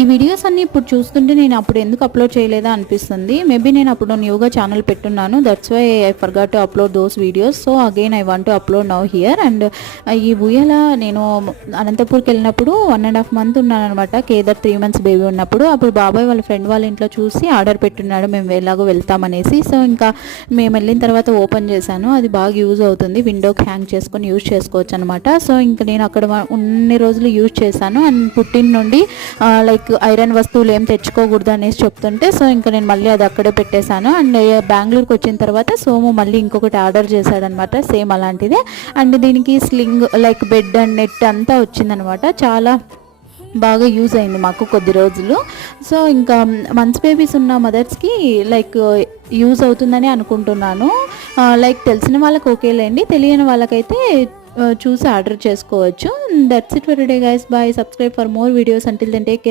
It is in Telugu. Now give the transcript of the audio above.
ఈ వీడియోస్ అన్నీ ఇప్పుడు చూస్తుంటే నేను అప్పుడు ఎందుకు అప్లోడ్ చేయలేదా అనిపిస్తుంది. మేబీ నేను అప్పుడు న్యూగా ఛానల్ పెట్టున్నాను. That's why I forgot to upload those videos. So again I want to upload now here. And ఈ ఉయ్యాల నేను అనంతపూర్కి వెళ్ళినప్పుడు 1.5 month ఉన్నాను అనమాట. కేదర్ 3 months బేబీ ఉన్నప్పుడు. అప్పుడు బాబాయ్ వాళ్ళ ఫ్రెండ్ వాళ్ళ ఇంట్లో చూసి ఆర్డర్ పెట్టున్నాడు, మేము ఎలాగో వెళ్తామనేసి. సో ఇంకా మేము వెళ్ళిన తర్వాత ఓపెన్ చేశాను. అది బాగా యూజ్ అవుతుంది, విండోకి హ్యాంగ్ చేసుకొని యూజ్ చేసుకోవచ్చు అనమాట. సో ఇంకా నేను అక్కడ ఉన్ని రోజులు యూజ్ చేశాను. అండ్ పుట్టిన నుండి లైక్ ఐరన్ వస్తువులు ఏం తెచ్చుకోకూడదు అనేసి చెప్తుంటే, సో ఇంకా నేను మళ్ళీ అది అక్కడే పెట్టేశాను. అండ్ బెంగళూరుకి వచ్చిన తర్వాత సోము మళ్ళీ ఇంకొకటి ఆర్డర్ చేశాడనమాట, సేమ్ అలాంటిదే. అండ్ దీనికి sling like bed and net అంతా వచ్చిందనమాట. చాలా బాగా యూజ్ అయింది మాకు కొద్ది రోజులు. సో ఇంకా మంత్స్ బేబీస్ ఉన్న మదర్స్కి లైక్ యూజ్ అవుతుందని అనుకుంటున్నాను. లైక్ తెలిసిన వాళ్ళకి ఓకేలేండి, తెలియని వాళ్ళకైతే చూసి ఆర్డర్ చేసుకోవచ్చు. That's it for today guys. Bye. Subscribe for more videos. Until then take care.